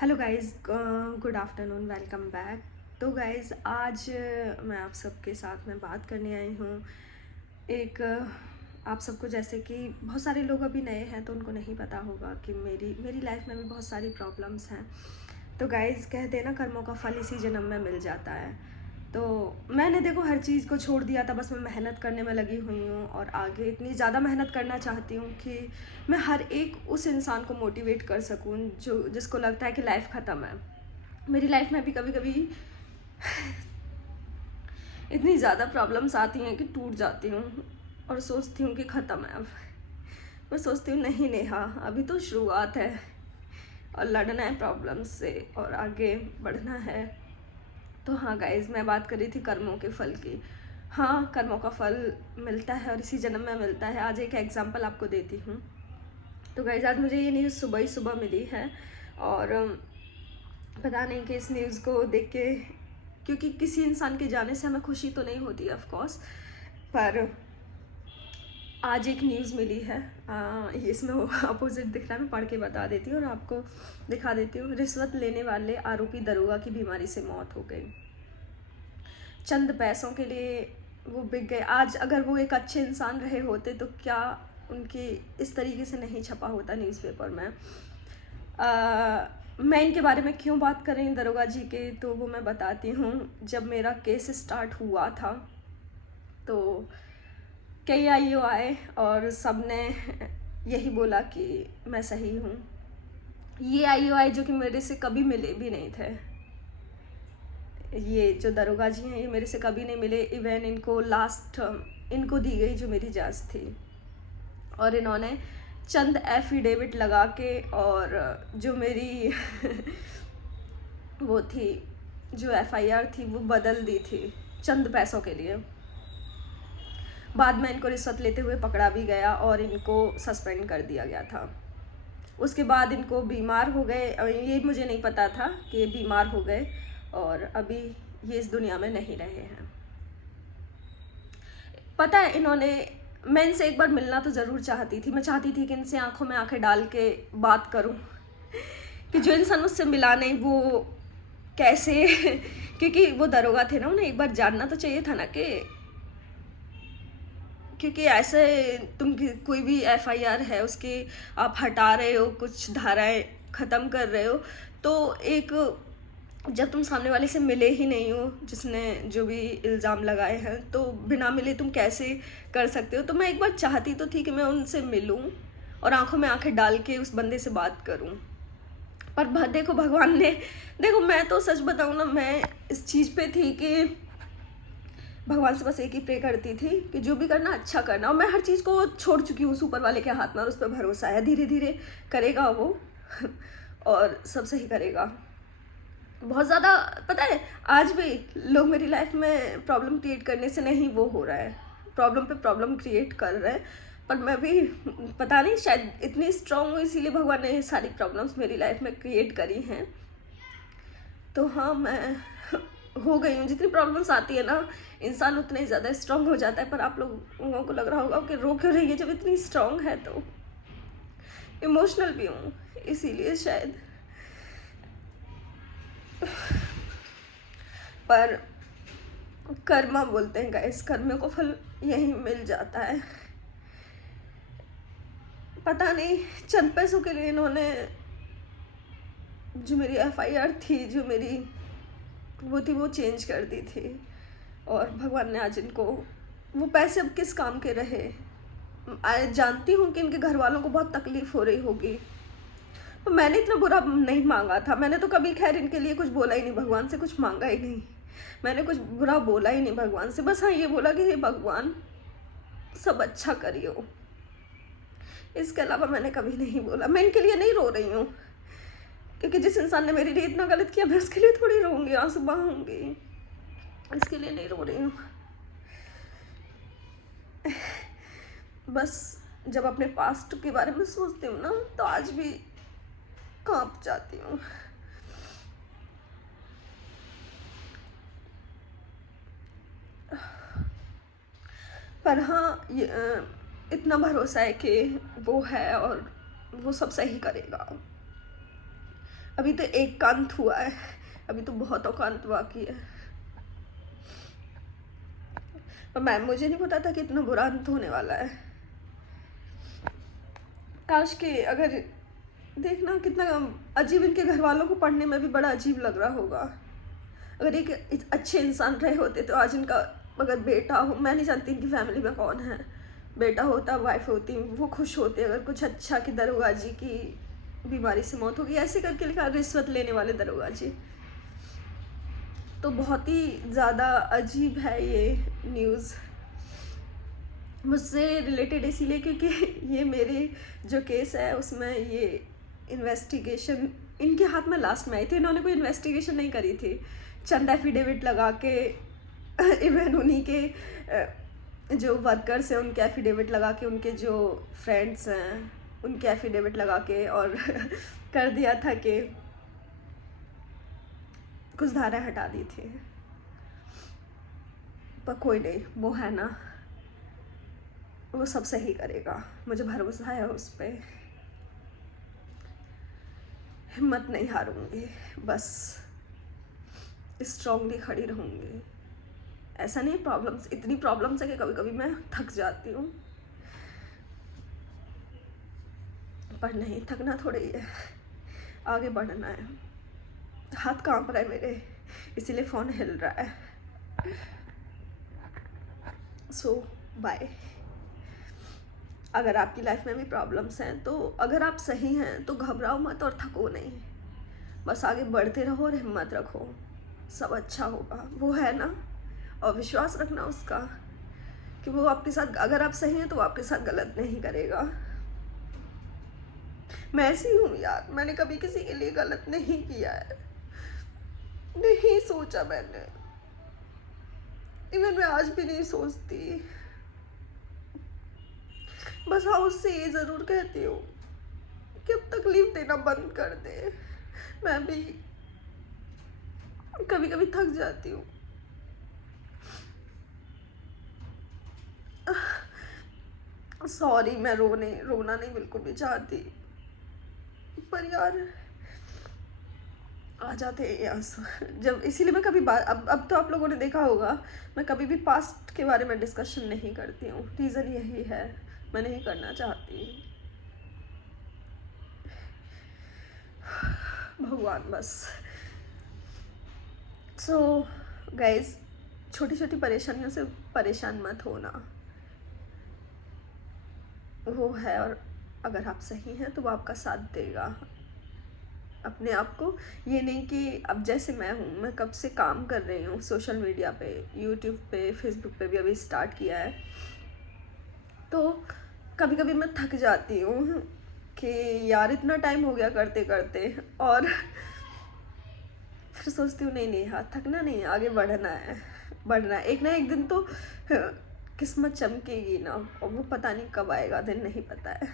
Hello guys, good afternoon, welcome back. तो guys आज मैं आप सबके साथ में बात करने आई हूँ। एक आप सबको, जैसे कि बहुत सारे लोग अभी नए हैं तो उनको नहीं पता होगा कि मेरी लाइफ में भी बहुत सारी प्रॉब्लम्स हैं। तो गाइस कहते हैं ना, कर्मों का फल इसी जन्म में मिल जाता है। तो मैंने देखो हर चीज़ को छोड़ दिया था, बस मैं मेहनत करने में लगी हुई हूँ और आगे इतनी ज़्यादा मेहनत करना चाहती हूँ कि मैं हर एक उस इंसान को मोटिवेट कर सकूँ जो जिसको लगता है कि लाइफ ख़त्म है। मेरी लाइफ में भी कभी कभी इतनी ज़्यादा प्रॉब्लम्स आती हैं कि टूट जाती हूँ और सोचती हूँ कि ख़त्म है अब। मैं सोचती हूँ नहीं नेहा, अभी तो शुरुआत है और लड़ना है प्रॉब्लम्स से और आगे बढ़ना है। तो हाँ गाइज, मैं बात कर रही थी कर्मों के फल की। हाँ, कर्मों का फल मिलता है और इसी जन्म में मिलता है। आज एक एग्जांपल आपको देती हूँ। तो गाइज आज मुझे ये न्यूज़ सुबह ही सुबह मिली है और पता नहीं कि इस न्यूज़ को देख के, क्योंकि किसी इंसान के जाने से हमें खुशी तो नहीं होती ऑफ कोर्स, पर आज एक न्यूज़ मिली है। इसमें वो अपोजिट दिख रहा है, मैं पढ़ के बता देती हूँ और आपको दिखा देती हूँ। रिश्वत लेने वाले आरोपी दरोगा की बीमारी से मौत हो गई। चंद पैसों के लिए वो बिक गए। आज अगर वो एक अच्छे इंसान रहे होते तो क्या उनके इस तरीके से नहीं छपा होता न्यूज़पेपर में। मैं इनके बारे में क्यों बात कर रही हूँ दरोगा जी के, तो वो मैं बताती हूँ। जब मेरा केस स्टार्ट हुआ था तो कई आईओ आए और सब ने यही बोला कि मैं सही हूँ। ये आईओ आए जो कि मेरे से कभी मिले भी नहीं थे। ये जो दरोगा जी हैं ये मेरे से कभी नहीं मिले। इवन इनको लास्ट इनको दी गई जो मेरी जांच थी और इन्होंने चंद एफिडेविट लगा के और जो मेरी वो थी, जो एफआईआर थी वो बदल दी थी चंद पैसों के लिए। बाद में इनको रिश्वत लेते हुए पकड़ा भी गया और इनको सस्पेंड कर दिया गया था। उसके बाद इनको बीमार हो गए, ये मुझे नहीं पता था कि ये बीमार हो गए और अभी ये इस दुनिया में नहीं रहे हैं। पता है, मैं इनसे एक बार मिलना तो ज़रूर चाहती थी। मैं चाहती थी कि इनसे आंखों में आंखें डाल के बात करूं कि जो इंसान मुझसे मिला नहीं वो कैसे क्योंकि वो दरोगा थे ना, उन्हें एक बार जानना तो चाहिए था ना कि, क्योंकि ऐसे तुम कोई भी एफआईआर है उसके आप हटा रहे हो, कुछ धाराएं ख़त्म कर रहे हो, तो एक जब तुम सामने वाले से मिले ही नहीं हो, जिसने जो भी इल्ज़ाम लगाए हैं, तो बिना मिले तुम कैसे कर सकते हो। तो मैं एक बार चाहती तो थी कि मैं उनसे मिलूं और आंखों में आंखें डाल के उस बंदे से बात करूं। पर देखो भगवान ने, देखो मैं तो सच बताऊं ना, मैं इस चीज़ पे थी कि भगवान से बस एक ही प्रे करती थी कि जो भी करना अच्छा करना। और मैं हर चीज़ को छोड़ चुकी हूँ ऊपर वाले के हाथ में और उस पर भरोसा है, धीरे धीरे करेगा वो और सब सही करेगा। बहुत ज़्यादा पता है, आज भी लोग मेरी लाइफ में प्रॉब्लम क्रिएट करने से नहीं वो हो रहा है, प्रॉब्लम पे प्रॉब्लम क्रिएट कर रहे हैं। पर मैं भी पता नहीं, शायद इतनी स्ट्रांग हूँ इसीलिए भगवान ने सारी प्रॉब्लम्स मेरी लाइफ में क्रिएट करी हैं। तो हाँ, मैं हो गई हूँ। जितनी प्रॉब्लम्स आती है ना, इंसान उतना ही ज़्यादा स्ट्रांग हो जाता है। पर आप लोगों को लग रहा होगा कि रो क्यों रही है जब इतनी स्ट्रांग है। तो इमोशनल भी हूँ इसीलिए शायद। पर कर्मा बोलते हैं गाइस, कर्म को फल यही मिल जाता है। पता नहीं चंद पैसों के लिए इन्होंने जो मेरी एफआईआर थी, जो मेरी वो थी, वो चेंज कर दी थी। और भगवान ने आज इनको, वो पैसे अब किस काम के रहे। जानती हूँ कि इनके घर वालों को बहुत तकलीफ हो रही होगी। तो मैंने इतना बुरा नहीं मांगा था। मैंने तो कभी खैर इनके लिए कुछ बोला ही नहीं, भगवान से कुछ मांगा ही नहीं। मैंने कुछ बुरा बोला ही नहीं भगवान से। बस हाँ, ये बोला कि हे भगवान सब अच्छा करियो। इसके अलावा मैंने कभी नहीं बोला। मैं इनके लिए नहीं रो रही हूँ, क्योंकि जिस इंसान ने मेरे लिए इतना गलत किया मैं उसके लिए थोड़ी रोऊंगी, आंसू बहाऊंगी। इसके लिए नहीं रो रही हूँ। बस जब अपने पास्ट के बारे में सोचती हूँ ना, तो आज भी कांप जाती हूँ। पर हाँ, इतना भरोसा है कि वो है और वो सब सही करेगा। अभी तो एक का अंत हुआ है, अभी तो बहुतों का अंत बाकी है। पर मैम मुझे नहीं पता था कि इतना बुरा अंत होने वाला है। काश के अगर देखना कितना अजीब, इनके घर वालों को पढ़ने में भी बड़ा अजीब लग रहा होगा। अगर एक अच्छे इंसान रहे होते तो आज इनका अगर बेटा हो, मैं नहीं जानती इनकी फैमिली में कौन है, बेटा होता, वाइफ होती, वो खुश होते। अगर कुछ अच्छा कि दरोगा जी की बीमारी से मौत होगी, ऐसे करके लिखा रिश्वत लेने वाले दरोगा जी। तो बहुत ही ज़्यादा अजीब है ये न्यूज़, मुझसे रिलेटेड इसीलिए क्योंकि ये मेरे जो केस है उसमें ये इन्वेस्टिगेशन इनके हाथ में लास्ट में आई थी। इन्होंने कोई इन्वेस्टिगेशन नहीं करी थी, चंद एफिडेविट लगा के इवन उन्हीं के जो वर्कर्स हैं उनके एफिडेविट लगा के, उनके जो फ्रेंड्स हैं उनके एफिडेविट लगा के और कर दिया था कि कुछ धाराएं हटा दी थी। पर कोई नहीं, वो है ना, वो सब सही करेगा, मुझे भरोसा है उस पर। हिम्मत नहीं हारूंगी, बस स्ट्रांगली खड़ी रहूंगी। ऐसा नहीं, प्रॉब्लम्स इतनी प्रॉब्लम्स है कि कभी कभी मैं थक जाती हूँ, पर नहीं, थकना थोड़ी है, आगे बढ़ना है। हाथ कांप रहा है मेरे, इसीलिए फ़ोन हिल रहा है। सो बाय। अगर आपकी लाइफ में भी प्रॉब्लम्स हैं तो अगर आप सही हैं तो घबराओ मत और थको नहीं, बस आगे बढ़ते रहो और हिम्मत रखो, सब अच्छा होगा। वो है ना, और विश्वास रखना उसका कि वो आपके साथ, अगर आप सही हैं तो वो आपके साथ गलत नहीं करेगा। मैं ऐसी हूँ यार, मैंने कभी किसी के लिए गलत नहीं किया है, नहीं सोचा मैंने, इवन मैं आज भी नहीं सोचती। बस हाँ, उससे ये ज़रूर कहती हूँ कि अब तकलीफ देना बंद कर दे। मैं भी कभी कभी थक जाती हूँ। सॉरी, मैं रोना नहीं बिल्कुल भी चाहती, पर यार आ जाते हैं आंसू जब, इसीलिए मैं कभी बात, अब तो आप लोगों ने देखा होगा मैं कभी भी पास्ट के बारे में डिस्कशन नहीं करती हूँ। रीज़न यही है, मैं नहीं करना चाहती। भगवान बस। सो गाइज, छोटी छोटी परेशानियों से परेशान मत होना, वो है, और अगर आप सही हैं तो वो आपका साथ देगा। अपने आप को ये नहीं कि अब जैसे मैं हूँ, मैं कब से काम कर रही हूँ सोशल मीडिया पे, यूट्यूब पे, फेसबुक पे भी अभी स्टार्ट किया है, तो कभी कभी मैं थक जाती हूँ कि यार इतना टाइम हो गया करते करते, और फिर सोचती हूँ नहीं नहीं यार, थकना नहीं, आगे बढ़ना है, बढ़ना है। एक ना एक दिन तो किस्मत चमकेगी ना, और वो पता नहीं कब आएगा दिन, नहीं पता है।